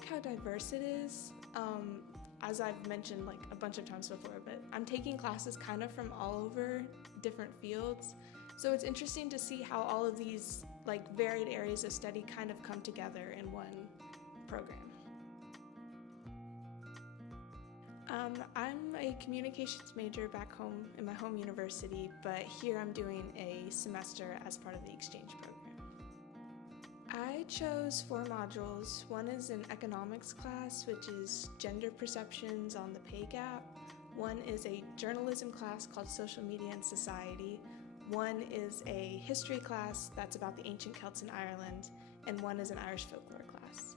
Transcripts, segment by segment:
like how diverse it is. As I've mentioned like a bunch of times before, but I'm taking classes kind of from all over different fields. So it's interesting to see how all of these like varied areas of study kind of come together in one program. I'm a communications major back home in my home university, but here I'm doing a semester as part of the exchange program. I chose 4 modules. One is an economics class, which is gender perceptions on the pay gap. One is a journalism class called social media and society. One is a history class that's about the ancient Celts in Ireland, and one is an Irish folklore class.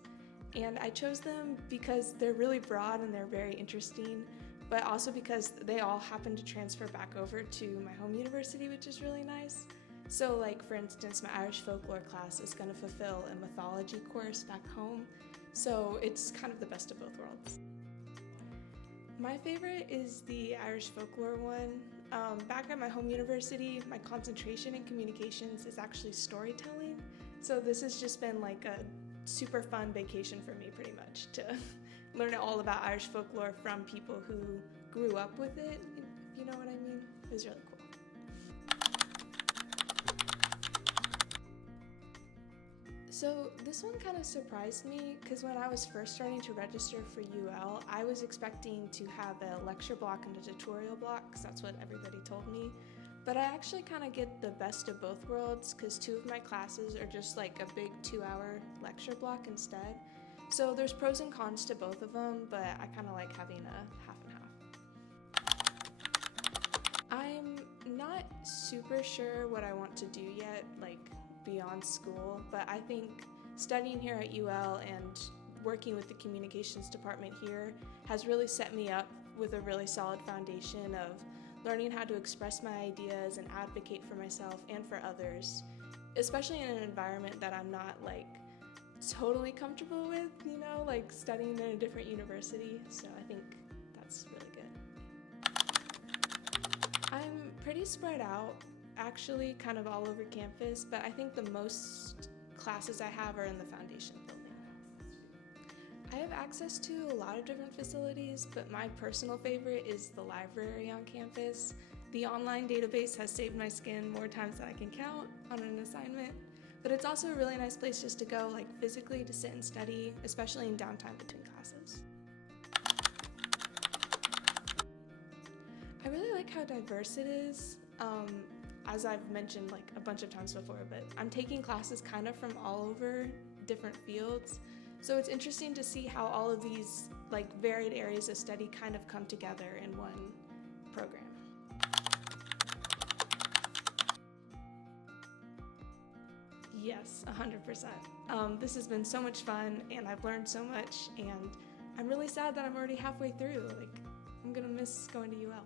And I chose them because they're really broad and they're very interesting, but also because they all happen to transfer back over to my home university, which is really nice. So like, for instance, my Irish folklore class is going to fulfill a mythology course back home, so it's kind of the best of both worlds. My favorite is the Irish folklore one. Back at my home university, my concentration in communications is actually storytelling, so this has just been like a super fun vacation for me pretty much, to learn all about Irish folklore from people who grew up with it, if you know what I mean. It was really cool. So this one kind of surprised me because when I was first starting to register for UL, I was expecting to have a lecture block and a tutorial block because that's what everybody told me. But I actually kind of get the best of both worlds because 2 of my classes are just like a big 2-hour lecture block instead. So there's pros and cons to both of them, but I kind of like having a half and half. I'm not super sure what I want to do yet, like beyond school, but I think studying here at UL and working with the communications department here has really set me up with a really solid foundation of learning how to express my ideas and advocate for myself and for others, especially in an environment that I'm not like totally comfortable with, you know, like studying in a different university. So I think that's really good. I'm pretty spread out, actually, kind of all over campus, but I think the most classes I have are in the foundation building. I have access to a lot of different facilities, but my personal favorite is the library on campus. The online database has saved my skin more times than I can count on an assignment, but it's also a really nice place just to go, like physically, to sit and study, especially in downtime between classes. I really like how diverse it is. As I've mentioned like a bunch of times before, but I'm taking classes kind of from all over different fields. So it's interesting to see how all of these like varied areas of study kind of come together in one program. Yes, 100%. This has been so much fun and I've learned so much, and I'm really sad that I'm already halfway through. Like, I'm gonna miss going to UL.